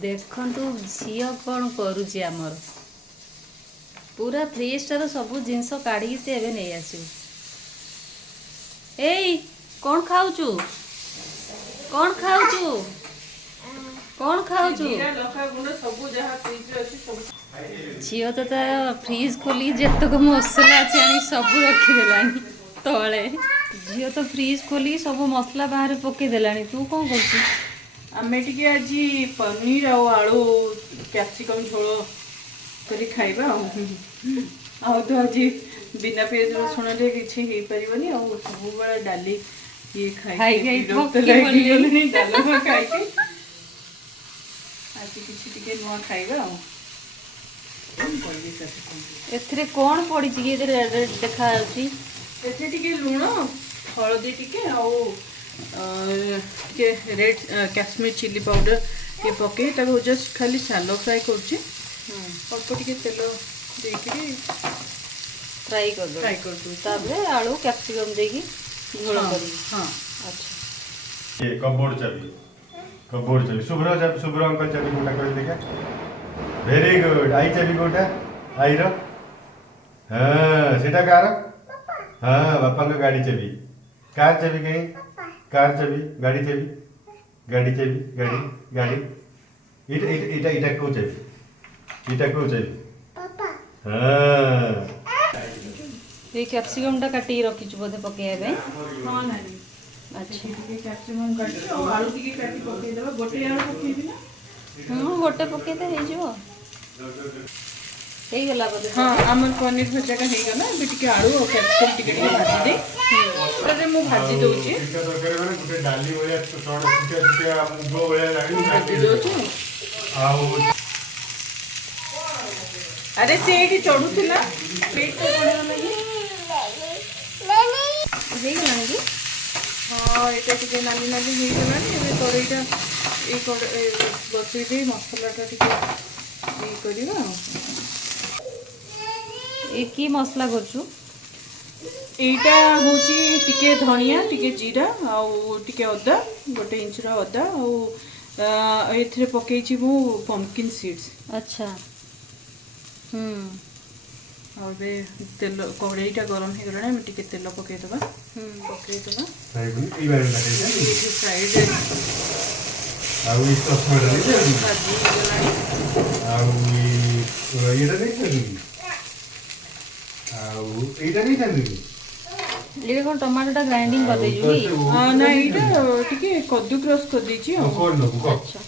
देखंतु झियो कौन करुची आमर पूरा फ्रिज टार सब जिनस काढ़ी से एबे नहीं आसु। एई कौन खाऊचु कौन खाऊचु कौन खाऊचु झियो तो तार फ्रिज खोली जेतक मसला अच्छे आनी सब रखीदेलानी तले। झियो तो फ्रिज खोली सब मसला बाहर पकईदेलानी। तू कौन कर आमे टिके आज पनीर आलू कैप्सिकम झोल कर खाइबा आ तो आज बिना पियाज रसुण रे किछि हे परिबनी आ सब बेला डाली ये खाइ खाइ डालमा खाइ के आज किछि टिके नुआ खाइबा एथरे कौन पड़ी कि देखा एथे टिके लूण हळदी टिके आ रेड काश्मीर चिली पाउडर ये पके ताको जस्ट खाली शैलो फ्राई करछि। अल्प टिके तेल देकरी फ्राई कर दो ताबे आलू कैप्सिकम देकी झोल करी। हां अच्छा ये कबोर्ड चाबी शुभ्र अंकल चाबी कोटा कर देखा। वेरी गुड आई चाबी कोटा आई रो हां सेटा कार हां बापा का गाड़ी चाबी कार चाबी कहीं कार चाबी गाड़ी गाड़ी इटा इटा को चाबी पापा हां ये कैप्सिकम टा काटी रखी छु बोधे पके आबे। हां नानी अच्छा टिके कैप्सिकम काटी और आलू टिके काटी पके देबा गोटे आलू पकेबी ना गोटे पके दे हे जो हे गला बोधे। हां हमर पनीर भजा का हे गला बे टिके आलू और कैप्सिकम टिके भाजी दे तरे मु भाजी दोची इटा तरकारी माने गुटे डाली होया तो छोड़ छुटिया मुगो होया लागी भाजी दोची आउ अरे से एठी चढुथिला पेट को पडला नाही हे गला कि हां एटा टिके नाली नाली हे गला नि एबे तोरेटा ए बसई दे मसालाटा टिके ई करिवा। ए की मसला करछु एटा होची टिके धनिया टिके जीरा आ टिके अदा गोटे इंच रो अदा आ एथरे पकेई छी मु पंपकिन सीड्स। अच्छा और बे तेल कढ़ाईटा गरम हो गला मैं टिके तेल पके दबा पके दबा फ्राई बनी ई बारे में ये साइड आउ ई तो छोड़ दे भाजी गला आउ ये नहीं खाली आउ एटा नहीं खाली ये कौन टमाटो टा ग्राइंडिंग कर दे जुई। हां ना इटा टिके कद्दू क्रश कर दी छी और कौन नो को अच्छा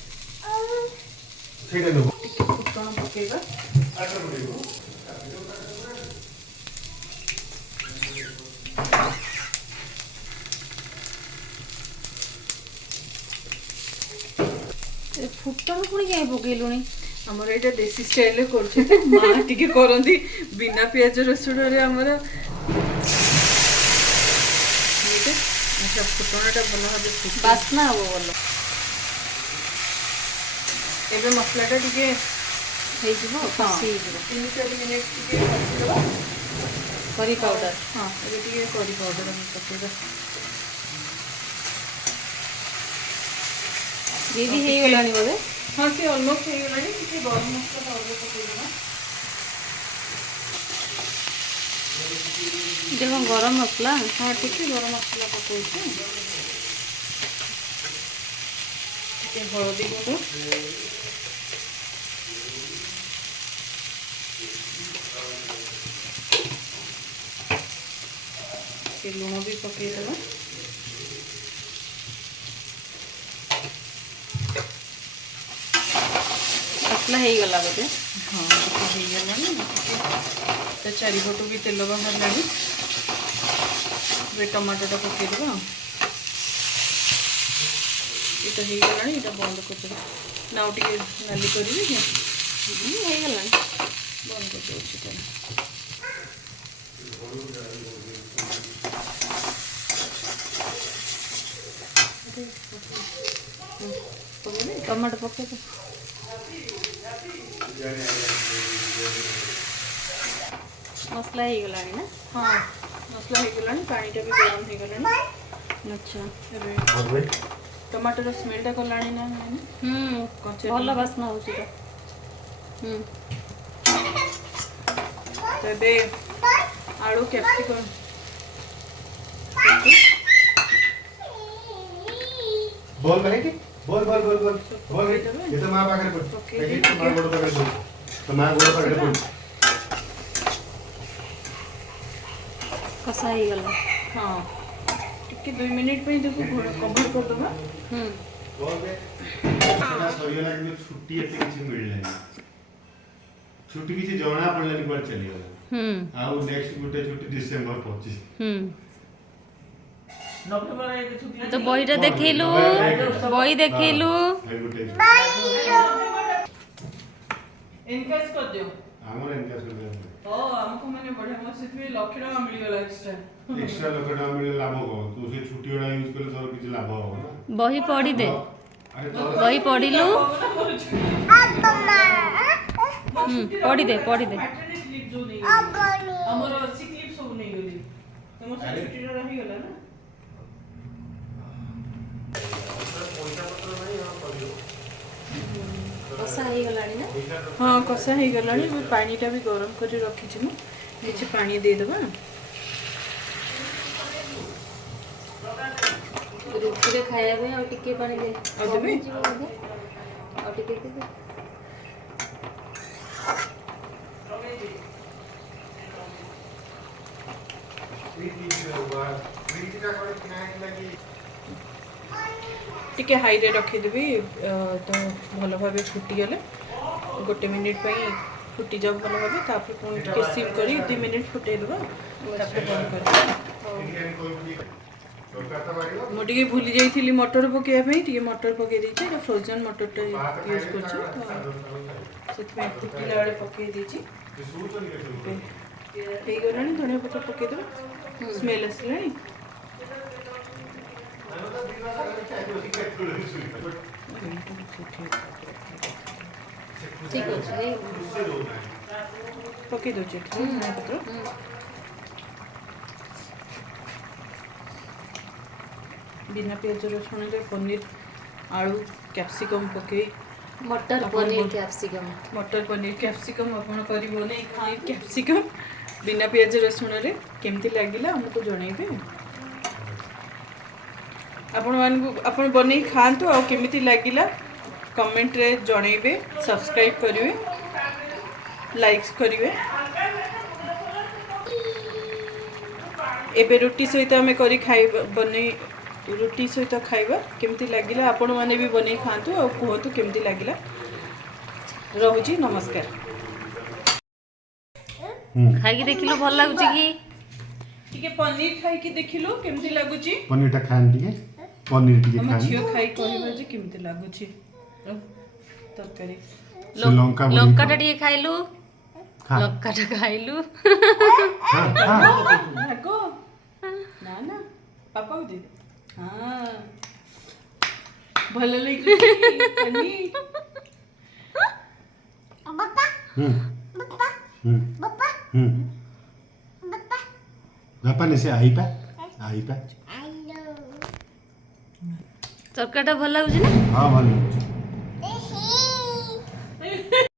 ठीक है नो टिके फुटण पकेगा ए फुटण पुणी के पकेलुनी हमर एटा देसी स्टाइल रे करछे मां टिके करंदी बिना प्याज रसुण रे हमर एटा अच्छा फुटणटा भलो भाबे फुट बास्ना हो बोलो एबे मसलाटा टिके हे जिवो कसी जिवो 3-4 मिनिट टिके पकेदबा करी पाउडर। हां एबे टिके करी पाउडर हम पकेदा ये भी हे गलानी बोले। हां से ऑलमोस्ट हे गलानी टिके गरम मसला और पकेदबा देखो गरम मसला हां टिके गरम मसला पकोई छी टिके हळदी गुंड के लूण भी पके दबा मसला हे गला बोले। हाँ हो गलानी तो चारिपटू भी तेल बाहर लागी टमाटोटा पकेदबा ये हो गलानी ये बंद कर ना टिके नाली करी हे गलानी बंद कर दे टमाटो पके दे मसला हे गलानी ना। हाँ मसला हो गलानी पानीटा भी गरम हो गलानी। अच्छा एबे और भाई ଟମାଟୋର ସ୍ମେଲଟା କଲାଣି ନା କଞ୍ଚା ଭଲ ବାସ୍ନା ହେଉଛି ତ। ତ ଏବେ ଆଳୁ କ୍ୟାପ୍ସିକମ୍ बोल भाई बोल बोल बोल बोल बोल ये तो मां पाखरे बोल ये तो मां गोड़ पाखरे बोल तो मां गोड़ पाखरे बोल कसा ही गला। हाँ ଟିକେ 2 ମିନିଟ୍ ପାଇଁ ଦେଖୁ କଭର କରିଦେବା। बोल दे सेटा सरियला कि छुट्टी एते किछि मिलले छुट्टी किछि जणा पड़ले पर चली गला आउ नेक्स्ट गुटे छुट्टी डिसेंबर 25 तो बहीटा देखिलु बही देखिलु इनकेस कर दियो हमर एनकास कर दे ओ हमको माने बढ़िया मत से लक्ष टका मिल गला एक्स्ट्रा लकड़ा मिले लाभ हो तू से छुट्टी वाला यूज करे तोर किछि लाभ हो ना बही पढ़ी दे अरे तो बही पढ़िलु पढ़ी दे मैटरनिटी लीव जो नहीं हमर सिक लीव सब नहीं गली तमर छुट्टी रही गला ना कसा ही गलानी ना। हाँ कषा हो गलानी पानीटा भी गरम कर रखी मु किसी पानी देदेबा रुटी खाया में और टिके पानी दे और देबे और टिके दे टिके हाई रे रखीदेवी तो भल भाव फुटी गले गोटे मिनिट फुटी जाओ भल भाव तापर पुणी टिके सिम कर 2 मिनिट फुटे देबा तापर बंद कर मुझे भूली जाइली मटर पकाइबा टे मटर पकई देती फ्रोजन मटर यूज कर फुटिला बेले पकई देती धनिया पत्र पकईदेव स्मेल आसला ठीक अच्छे पकई दो धनिया पत्र बिना प्याज रसुण रे पनीर आलू कैप्सिकम पकई मटर पनीर कैप्सिकम आपण करी बनै खाली कैप्सिकम बिना प्याज रसुण रे केमती लागिला हमको जणैबे आपण बनै खांतु आ केमती लागिला कमेंट रे जणैबे सब्सक्राइब करिवे लाइक करिवे एबे रोटी सहित हमें करी खाइ बनै रुटी सहित खाइबा केमती लागिला आपण माने भी बनै खांतु आ कहतु केमती लागिला रहुची नमस्कार खाई देखिलु भल लागुची कि टिके पनीर खाई की देखिलु केमती लागुची पनीर टा खान दिए पनीर टिके हम खान छियो खाई कहबा जे केमती लागुची तरकारी श्रीलंका लंका टा टिके खाइलु खा लंका टा खाइलु हां हां भागो ना ना पापा को दे दे हां भल लगी पनीर बापा ने से आई पा तरकारीटा भल लागुची ना। हाँ भल